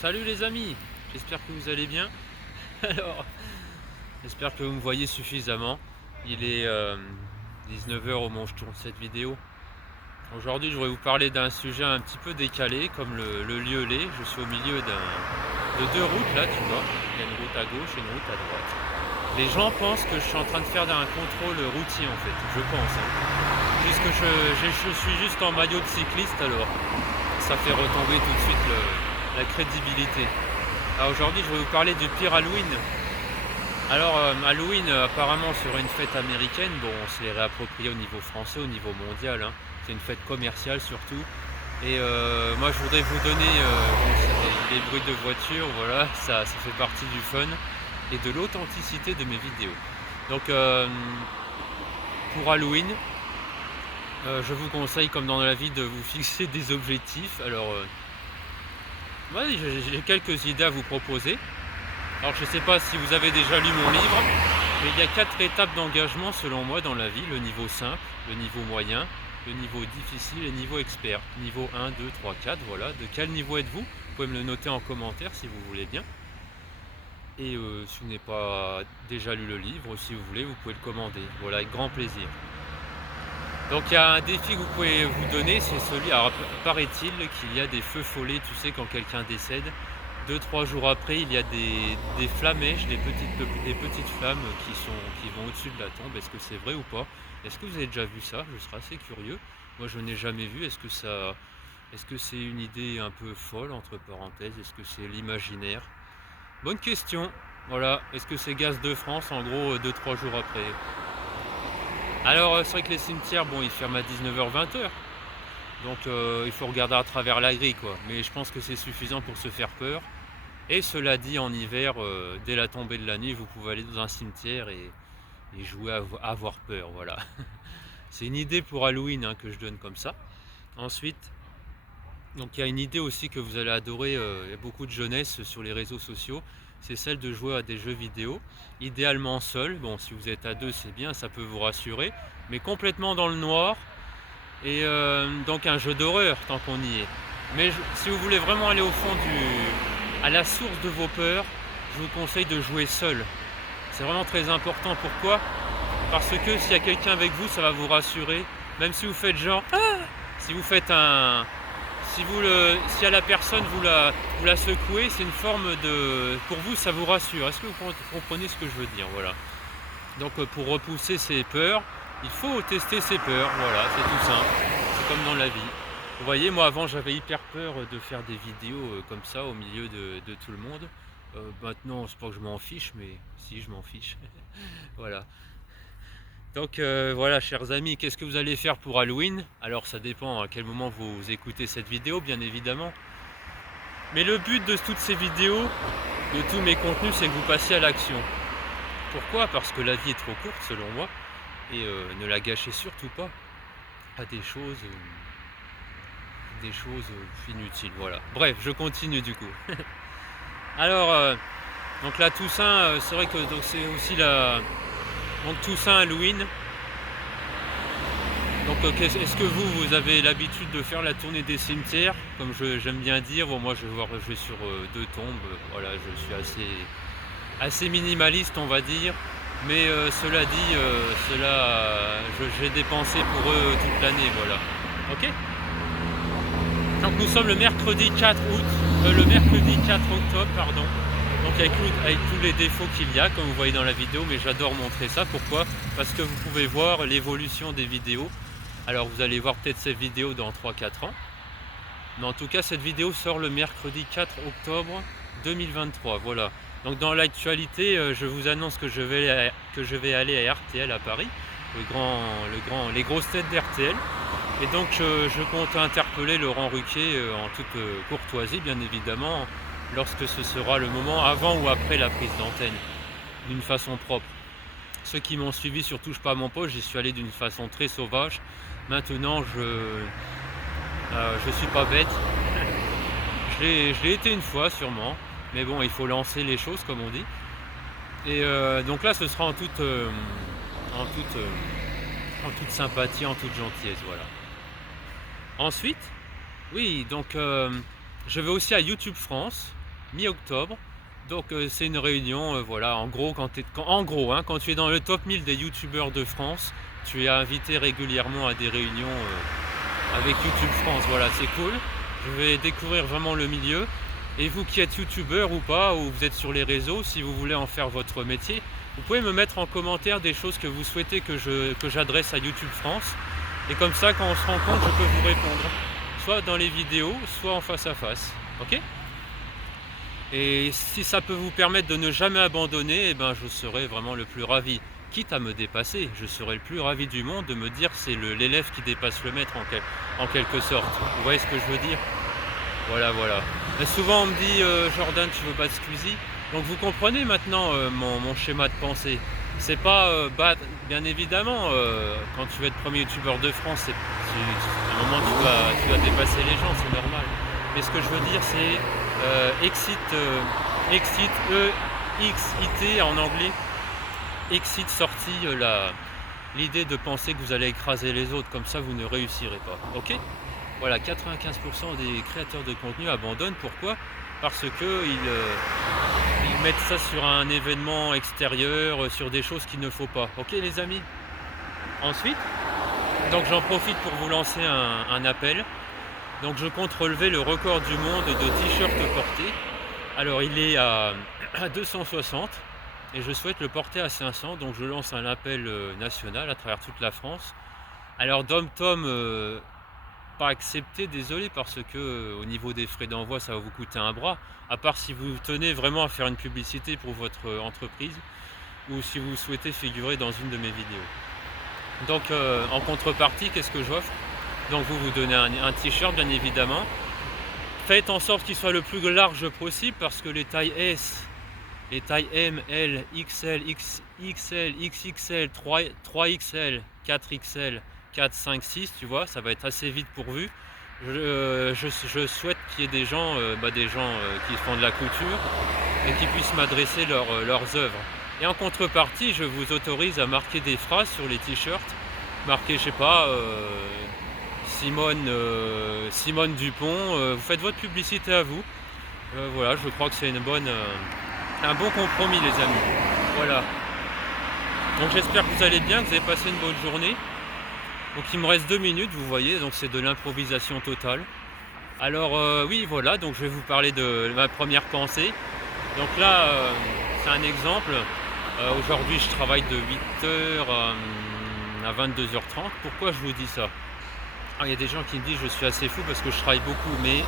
Salut les amis, j'espère que vous allez bien. Alors, j'espère que vous me voyez suffisamment. Il est 19 h au moment où je tourne cette vidéo. Aujourd'hui, je voudrais vous parler d'un sujet un petit peu décalé, comme le lieu-lait. Je suis au milieu de deux routes là, tu vois. Il y a une route à gauche et une route à droite. Les gens pensent que je suis en train de faire un contrôle routier en fait, je pense. Puisque je suis juste en maillot de cycliste, alors ça fait retomber tout de suite la crédibilité. Alors aujourd'hui, je vais vous parler du pire Halloween. Alors Halloween, apparemment serait une fête américaine. Bon, on se l'est réapproprié au niveau français, au niveau mondial, hein. C'est une fête commerciale surtout. Et moi, je voudrais vous donner bon, c'est des bruits de voiture, voilà, ça fait partie du fun et de l'authenticité de mes vidéos. Donc pour Halloween, je vous conseille, comme dans la vie, de vous fixer des objectifs. Alors ouais, j'ai quelques idées à vous proposer. Alors je ne sais pas si vous avez déjà lu mon livre, mais il y a 4 étapes d'engagement selon moi dans la vie: le niveau simple, le niveau moyen, le niveau difficile et le niveau expert. Niveau 1, 2, 3, 4, voilà. De quel niveau êtes-vous? Vous pouvez me le noter en commentaire si vous voulez bien. Et si vous n'avez pas déjà lu le livre, si vous voulez, vous pouvez le commander. Voilà, avec grand plaisir. Donc il y a un défi que vous pouvez vous donner, c'est celui, alors paraît-il qu'il y a des feux follets, tu sais, quand quelqu'un décède. 2-3 jours après, il y a des flamèches, des petites flammes qui vont au-dessus de la tombe. Est-ce que c'est vrai ou pas? Est-ce que vous avez déjà vu ça? Je serais assez curieux. Moi, je n'ai jamais vu. Est-ce que c'est une idée un peu folle, entre parenthèses? Est-ce que c'est l'imaginaire? Bonne question. Voilà. Est-ce que c'est Gaz de France, en gros, 2-3 jours après? Alors, c'est vrai que les cimetières, bon, ils ferment à 19 h 20 h. Donc, il faut regarder à travers la grille, quoi. Mais je pense que c'est suffisant pour se faire peur. Et cela dit, en hiver, dès la tombée de la nuit, vous pouvez aller dans un cimetière et jouer à avoir peur, voilà. C'est une idée pour Halloween, hein, que je donne comme ça. Ensuite, donc il y a une idée aussi que vous allez adorer, il y a beaucoup de jeunesse sur les réseaux sociaux, c'est celle de jouer à des jeux vidéo, idéalement seul. Bon, si vous êtes à deux, c'est bien, ça peut vous rassurer, mais complètement dans le noir, et donc un jeu d'horreur tant qu'on y est. Mais si vous voulez vraiment aller au fond à la source de vos peurs, je vous conseille de jouer seul. C'est vraiment très important. Pourquoi? Parce que s'il y a quelqu'un avec vous, ça va vous rassurer. Même si vous faites genre ah, si vous faites un, si à la personne vous la secouez, c'est une forme de, pour vous, ça vous rassure. Est-ce que vous comprenez ce que je veux dire? Voilà. Donc pour repousser ses peurs, il faut tester ses peurs. Voilà, c'est tout simple. C'est comme dans la vie. Vous voyez, moi avant j'avais hyper peur de faire des vidéos comme ça au milieu de tout le monde. Maintenant, c'est pas que je m'en fiche, mais si, je m'en fiche. Voilà. Donc voilà, chers amis, qu'est-ce que vous allez faire pour Halloween? Alors ça dépend à quel moment vous écoutez cette vidéo, bien évidemment. Mais le but de toutes ces vidéos, de tous mes contenus, c'est que vous passiez à l'action. Pourquoi? Parce que la vie est trop courte selon moi, et ne la gâchez surtout pas à des choses inutiles. Voilà. Bref, je continue du coup. Alors, donc la Toussaint, c'est vrai que c'est aussi donc Toussaint, Halloween. Donc est-ce que vous avez l'habitude de faire la tournée des cimetières? Comme j'aime bien dire, bon, moi je vais sur 2 tombes, voilà, je suis assez minimaliste, on va dire. Mais cela dit, j'ai dépensé pour eux toute l'année, voilà. Ok? Donc nous sommes le mercredi 4 août, le mercredi 4 octobre, pardon. Donc avec tous les défauts qu'il y a, comme vous voyez dans la vidéo, mais j'adore montrer ça. Pourquoi? Parce que vous pouvez voir l'évolution des vidéos. Alors vous allez voir peut-être cette vidéo dans 3-4 ans. Mais en tout cas, cette vidéo sort le mercredi 4 octobre 2023. Voilà. Donc dans l'actualité, je vous annonce que je vais aller à RTL à Paris, les grosses têtes d'RTL. Et donc je compte interpeller Laurent Ruquier en toute courtoisie, bien évidemment, lorsque ce sera le moment, avant ou après la prise d'antenne, d'une façon propre. Ceux qui m'ont suivi sur Touche pas à mon poste, j'y suis allé d'une façon très sauvage. Maintenant, je suis pas bête. Je l'ai été une fois sûrement, mais bon, il faut lancer les choses comme on dit. Et donc là, ce sera en toute sympathie, en toute gentillesse, voilà. Ensuite, oui, donc je vais aussi à YouTube France. mi-octobre. Donc c'est une réunion, voilà, en gros, quand tu es dans le top 1000 des youtubeurs de France, tu es invité régulièrement à des réunions avec YouTube France. Voilà, c'est cool. Je vais découvrir vraiment le milieu. Et vous qui êtes youtubeur ou pas, ou vous êtes sur les réseaux, si vous voulez en faire votre métier, vous pouvez me mettre en commentaire des choses que vous souhaitez que j'adresse à YouTube France. Et comme ça, quand on se rencontre, je peux vous répondre. Soit dans les vidéos, soit en face à face. Ok ? Et si ça peut vous permettre de ne jamais abandonner, eh ben, je serai vraiment le plus ravi. Quitte à me dépasser, je serai le plus ravi du monde de me dire c'est l'élève qui dépasse le maître en quelque sorte. Vous voyez ce que je veux dire? Voilà, voilà. Mais souvent on me dit Jordan, tu veux pas de Squeezie? Donc vous comprenez maintenant mon schéma de pensée. C'est pas bien évidemment, quand tu veux être premier youtubeur de France, à un moment tu vas dépasser les gens, c'est normal. Mais ce que je veux dire c'est exit E-X-I-T en anglais. Exit sorti l'idée de penser que vous allez écraser les autres, comme ça vous ne réussirez pas. Ok? Voilà, 95% des créateurs de contenu abandonnent. Pourquoi? Parce que ils mettent ça sur un événement extérieur, sur des choses qu'il ne faut pas. Ok les amis? Ensuite, donc j'en profite pour vous lancer un appel. Donc je compte relever le record du monde de t-shirts portés. Alors il est à 260 et je souhaite le porter à 500. Donc je lance un appel national à travers toute la France. Alors DomTom pas accepté, désolé, parce que au niveau des frais d'envoi ça va vous coûter un bras. À part si vous tenez vraiment à faire une publicité pour votre entreprise ou si vous souhaitez figurer dans une de mes vidéos. Donc en contrepartie, qu'est-ce que j'offre? Donc vous donnez un t-shirt bien évidemment. Faites en sorte qu'il soit le plus large possible parce que les tailles S, les tailles M, L, XL, XXL, XXL, 3XL, 4XL, 4, 5, 6, tu vois, ça va être assez vite pourvu. Je souhaite qu'il y ait des gens qui font de la couture et qui puissent m'adresser leurs œuvres. Et en contrepartie, je vous autorise à marquer des phrases sur les t-shirts. Marquer, je sais pas, Simone Dupont, vous faites votre publicité à vous. Voilà, je crois que c'est un bon compromis les amis. Voilà. Donc j'espère que vous allez bien, que vous avez passé une bonne journée. Donc il me reste 2 minutes, vous voyez, donc c'est de l'improvisation totale. Alors oui, voilà, donc je vais vous parler de ma première pensée. Donc là, c'est un exemple. Aujourd'hui, je travaille de 8h à 22h30. Pourquoi je vous dis ça? Alors, il y a des gens qui me disent que je suis assez fou parce que je travaille beaucoup, mais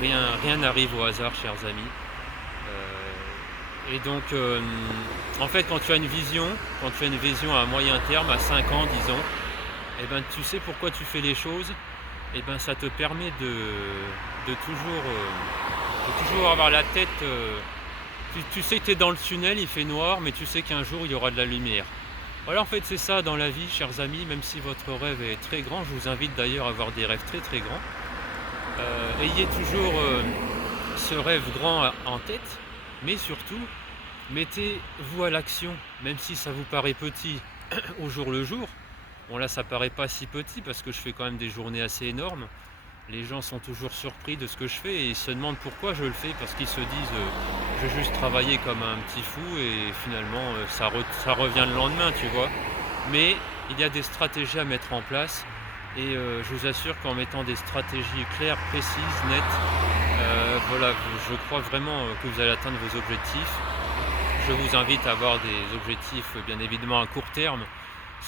rien n'arrive au hasard, chers amis. Et donc, en fait, quand tu as une vision à moyen terme, à 5 ans, disons, et ben, tu sais pourquoi tu fais les choses, et ben, ça te permet de toujours avoir la tête. Tu sais que tu es dans le tunnel, il fait noir, mais tu sais qu'un jour il y aura de la lumière. Voilà, en fait, c'est ça dans la vie, chers amis, même si votre rêve est très grand, je vous invite d'ailleurs à avoir des rêves très très grands. Ayez toujours ce rêve grand en tête, mais surtout, mettez-vous à l'action, même si ça vous paraît petit au jour le jour. Bon là ça paraît pas si petit parce que je fais quand même des journées assez énormes. Les gens sont toujours surpris de ce que je fais et ils se demandent pourquoi je le fais parce qu'ils se disent je vais juste travailler comme un petit fou et finalement ça revient le lendemain, tu vois. Mais il y a des stratégies à mettre en place et je vous assure qu'en mettant des stratégies claires, précises, nettes, voilà, je crois vraiment que vous allez atteindre vos objectifs. Je vous invite à avoir des objectifs bien évidemment à court terme.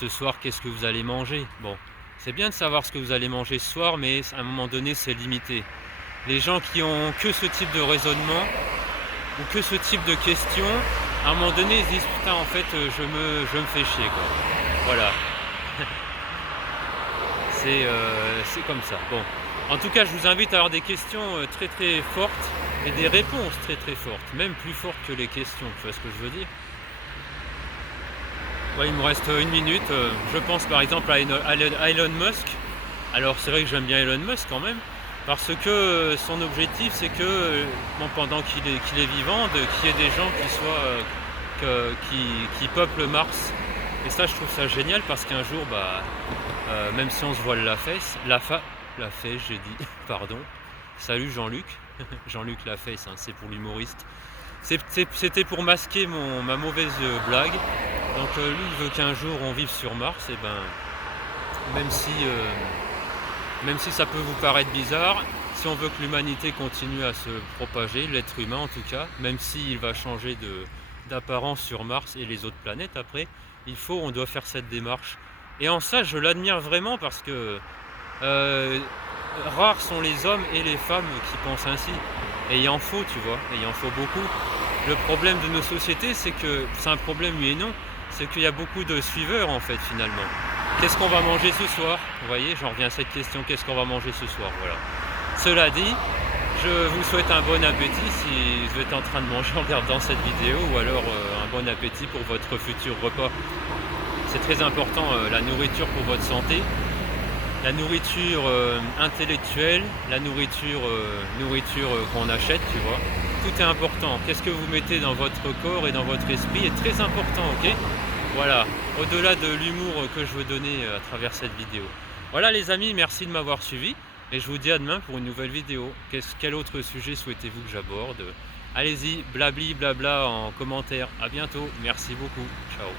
Ce soir, qu'est-ce que vous allez manger? Bon, c'est bien de savoir ce que vous allez manger ce soir, mais à un moment donné, c'est limité. Les gens qui ont que ce type de raisonnement ou que ce type de questions, à un moment donné, ils disent putain, en fait, je me fais chier, quoi. Voilà. C'est comme ça. Bon, en tout cas, je vous invite à avoir des questions très très fortes et des réponses très très fortes, même plus fortes que les questions. Tu vois ce que je veux dire? Ouais, il me reste 1 minute. Je pense par exemple à Elon Musk. Alors c'est vrai que j'aime bien Elon Musk quand même, parce que son objectif c'est que pendant qu'il est vivant, qu'il y ait des gens qui peuplent Mars. Et ça je trouve ça génial parce qu'un jour, même si on se voile la fesse, j'ai dit, pardon. Salut Jean-Luc. Jean-Luc Laface, hein, c'est pour l'humoriste. C'était pour masquer ma mauvaise blague. Donc lui, il veut qu'un jour on vive sur Mars. Et ben, même si, même si ça peut vous paraître bizarre, si on veut que l'humanité continue à se propager, l'être humain en tout cas, même s'il va changer d'apparence sur Mars et les autres planètes après, on doit faire cette démarche. Et en ça, je l'admire vraiment parce que euh, rares sont les hommes et les femmes qui pensent ainsi. Et il en faut, tu vois, et il en faut beaucoup. Le problème de nos sociétés, c'est que, c'est un problème oui et non, c'est qu'il y a beaucoup de suiveurs en fait finalement. Qu'est-ce qu'on va manger ce soir? Vous voyez, j'en reviens à cette question, qu'est-ce qu'on va manger ce soir? Voilà. Cela dit, je vous souhaite un bon appétit si vous êtes en train de manger en regardant cette vidéo, ou alors un bon appétit pour votre futur repas. C'est très important, la nourriture pour votre santé, la nourriture intellectuelle, la nourriture qu'on achète, tu vois. Tout est important. Qu'est-ce que vous mettez dans votre corps et dans votre esprit est très important, ok? Voilà, au-delà de l'humour que je veux donner à travers cette vidéo. Voilà les amis, merci de m'avoir suivi et je vous dis à demain pour une nouvelle vidéo. Quel autre sujet souhaitez-vous que j'aborde? Allez-y, blabli blabla en commentaire. À bientôt, merci beaucoup, ciao.